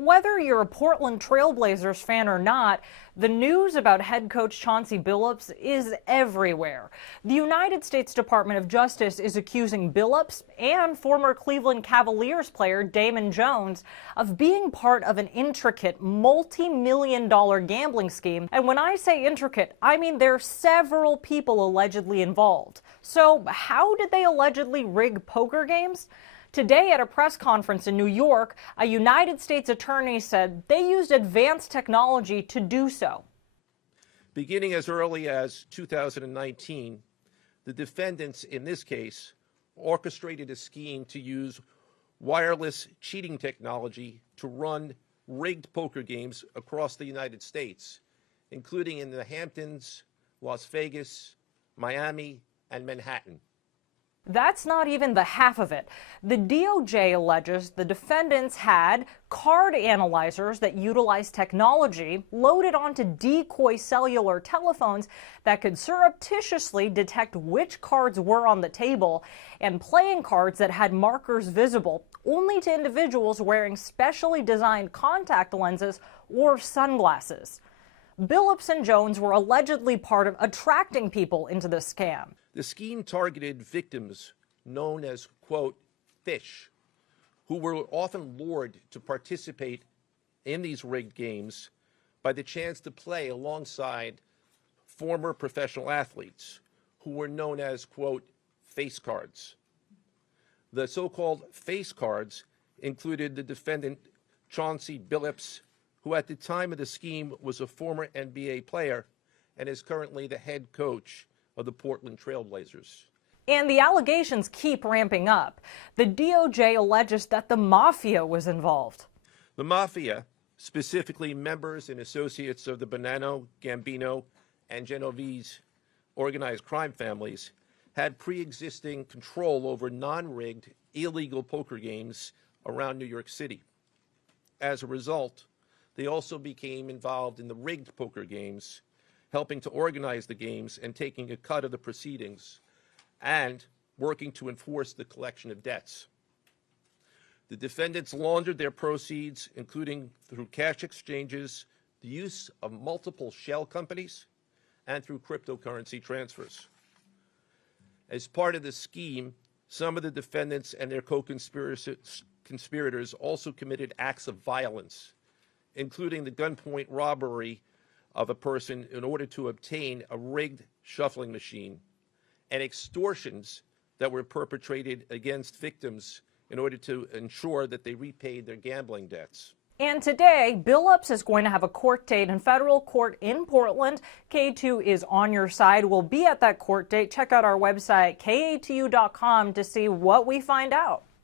Whether you're a Portland Trailblazers fan or not, the news about head coach Chauncey Billups is everywhere. The United States Department of Justice is accusing Billups and former Cleveland Cavaliers player Damon Jones of being part of an intricate multi-million-dollar gambling scheme. And when I say intricate, I mean there are several people allegedly involved. So how did they allegedly rig poker games? Today at a press conference in New York, a United States attorney said they used advanced technology to do so. Beginning as early as 2019, the defendants in this case orchestrated a scheme to use wireless cheating technology to run rigged poker games across the United States, including in the Hamptons, Las Vegas, Miami, and Manhattan. That's not even the half of it. The DOJ alleges the defendants had card analyzers that utilized technology loaded onto decoy cellular telephones that could surreptitiously detect which cards were on the table, and playing cards that had markers visible only to individuals wearing specially designed contact lenses or sunglasses. Billups and Jones were allegedly part of attracting people into the scam. The scheme targeted victims known as, quote, fish, who were often lured to participate in these rigged games by the chance to play alongside former professional athletes who were known as, quote, face cards. The so-called face cards included the defendant Chauncey Billups, who at the time of the scheme was a former NBA player and is currently the head coach of the Portland Trailblazers. And the allegations keep ramping up. The DOJ alleges that the mafia was involved. The mafia, specifically members and associates of the Bonanno, Gambino, and Genovese organized crime families, had pre-existing control over non-rigged, illegal poker games around New York City. As a result, they also became involved in the rigged poker games, helping to organize the games and taking a cut of the proceedings, and working to enforce the collection of debts. The defendants laundered their proceeds, including through cash exchanges, the use of multiple shell companies, and through cryptocurrency transfers. As part of the scheme, some of the defendants and their co-conspirators also committed acts of violence, including the gunpoint robbery of a person in order to obtain a rigged shuffling machine, and extortions that were perpetrated against victims in order to ensure that they repaid their gambling debts. And today, Billups is going to have a court date in federal court in Portland. Katu is on your side. We'll be at that court date. Check out our website, katu.com, to see what we find out.